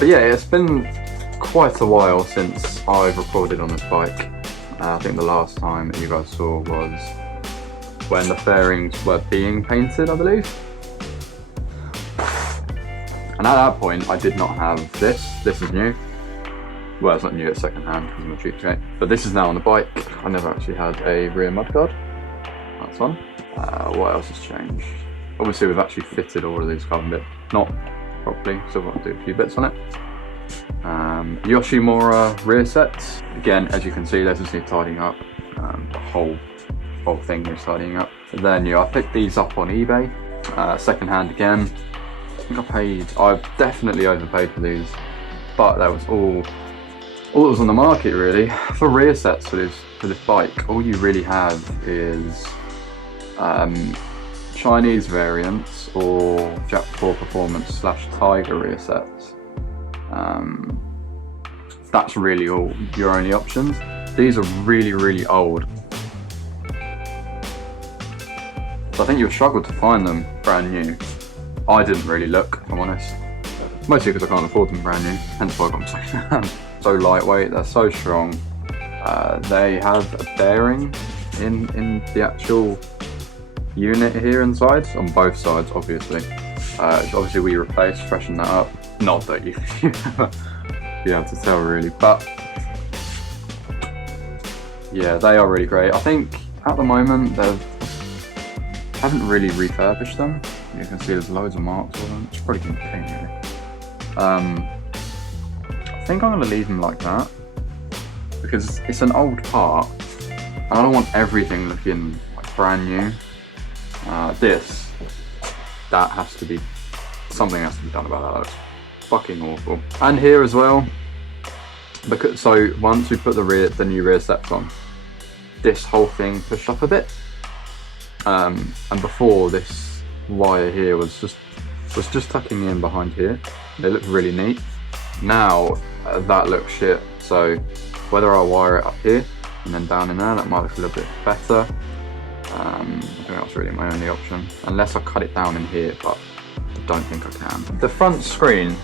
But yeah, it's been quite a while since I've recorded on this bike. I think the last time that you guys saw was when the fairings were being painted, I believe. And at that point, I did not have this. This is new. Well, it's not new, it's second hand because I'm a cheapskate. But this is now on the bike. I never actually had a rear mudguard. That's fun. What else has changed? Obviously, we've actually fitted all of these carbon bits. Not properly, so we've got to do a few bits on it. Yoshimura rear sets. Again, as you can see, they just need tidying up. The whole thing needs tidying up. And then I picked these up on eBay, second hand again. I think I definitely overpaid for these, but that was all that was on the market really. For rear sets for this bike, all you really have is Chinese variants or Jack 4 Performance / TYGA rear sets. That's really all your only options. These are really old. So I think you'll struggle to find them brand new. I didn't really look, if I'm honest. Mostly because I can't afford them brand new, hence why I got them secondhand. So lightweight, they're so strong. They have a bearing in the actual unit here inside, on both sides obviously. Obviously we replaced, freshened that up. Not that you be able to tell really, but yeah, they are really great. I think at the moment they haven't really refurbished them. You can see there's loads of marks on them. It's pretty clean really. I think I'm going to leave them like that because it's an old part and I don't want everything looking like brand new. That has to be, something has to be done about that. That looks fucking awful. And here as well, because so once we put the new rear steps on, this whole thing pushed up a bit. And before, this wire here was just tucking in behind here. It looked really neat. Now that looks shit. So whether I wire it up here and then down in there, that might look a little bit better. I think that's really my only option, unless I cut it down in here, but I don't think I can. The front screen,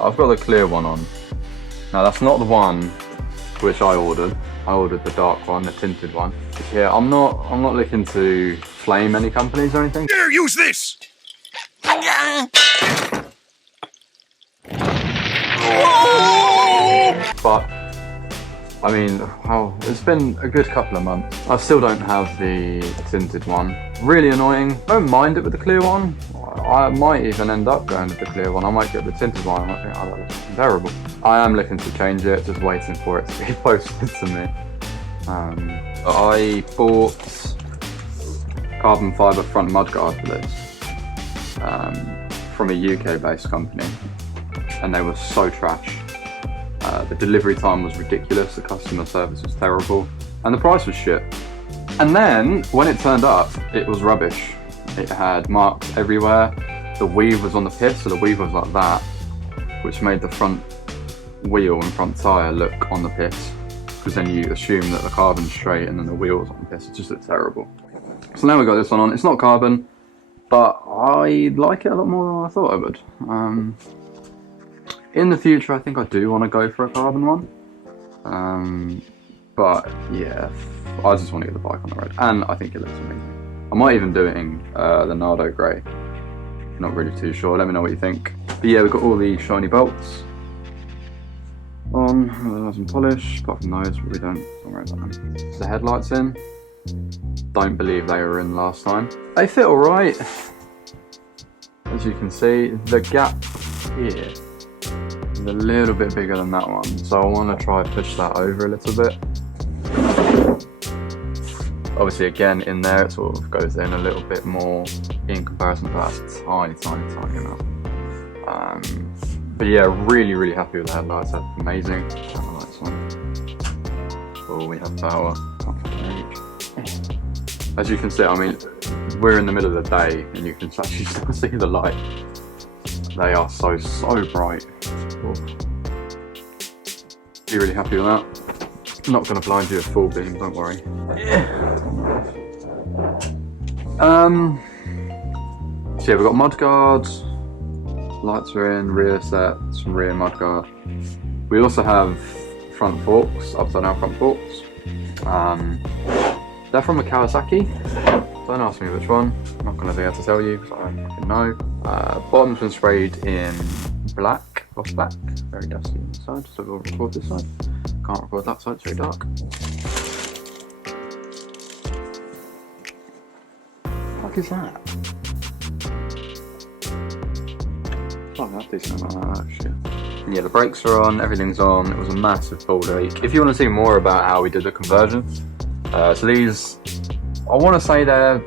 I've got the clear one on. Now that's not the one which I ordered. I ordered the dark one, the tinted one. Yeah, I'm not looking to flame any companies or anything. Here, use this! But I mean, it's been a good couple of months. I still don't have the tinted one. Really annoying. I don't mind it with the clear one. I might even end up going with the clear one. I might get the tinted one. I think, oh, that looks terrible. I am looking to change it, just waiting for it to be posted to me. I bought carbon fibre front mudguard for this from a UK-based company, and they were so trash. The delivery time was ridiculous, the customer service was terrible, and the price was shit. And then, when it turned up, it was rubbish. It had marks everywhere, the weave was on the piss, so the weave was like that, which made the front wheel and front tyre look on the piss, because then you assume that the carbon's straight and then the wheel's on the piss. It just looked terrible. So now we got this one on. It's not carbon, but I like it a lot more than I thought I would. In the future, I think I do want to go for a carbon one. But yeah, I just want to get the bike on the road, and I think it looks amazing. I might even do it in the Nardo Grey. Not really too sure. Let me know what you think. But yeah, we've got all the shiny bolts on. Nice and polished. Apart from those, but we don't worry about them. The headlights in. Don't believe they were in last time. They fit all right. As you can see, the gap here is a little bit bigger than that one, so I want to try push that over a little bit. Obviously again in there it sort of goes in a little bit more in comparison to that tiny amount. But yeah, really happy with the headlights. That's amazing. Headlights on. Oh, we have power. As you can see, I mean, we're in the middle of the day and you can actually still see the light. They are so bright. Be really happy with that. I'm not going to blind you with full beam, don't worry. So yeah, we've got mud guards. Lights are in, rear sets, rear mudguard. We also have front forks, upside down front forks. They're from a Kawasaki. Don't ask me which one. I'm not going to be able to tell you because I don't fucking know. Bottom's been sprayed in black, gloss black. Very dusty inside, so we'll record this side. Can't record that side, it's very dark. What the fuck is that? Oh, that's decent amount of that actually. Yeah, the brakes are on, everything's on. It was a massive ball ache. If you want to see more about how we did the conversion, so these, I want to say they're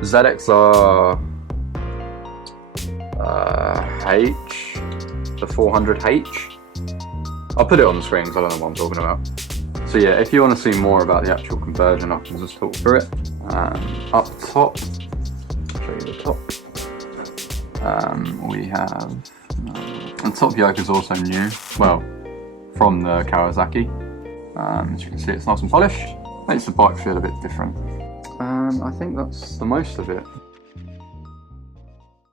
ZXR H, the 400H. I'll put it on the screen because I don't know what I'm talking about. So yeah, if you want to see more about the actual conversion, I can just talk through it. Up top, I'll show you the top. We have, the top yoke is also new, well, from the Kawasaki. As you can see, it's nice and polished. Makes the bike feel a bit different. I think that's the most of it.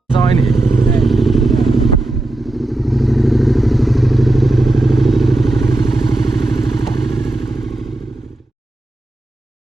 Tiny.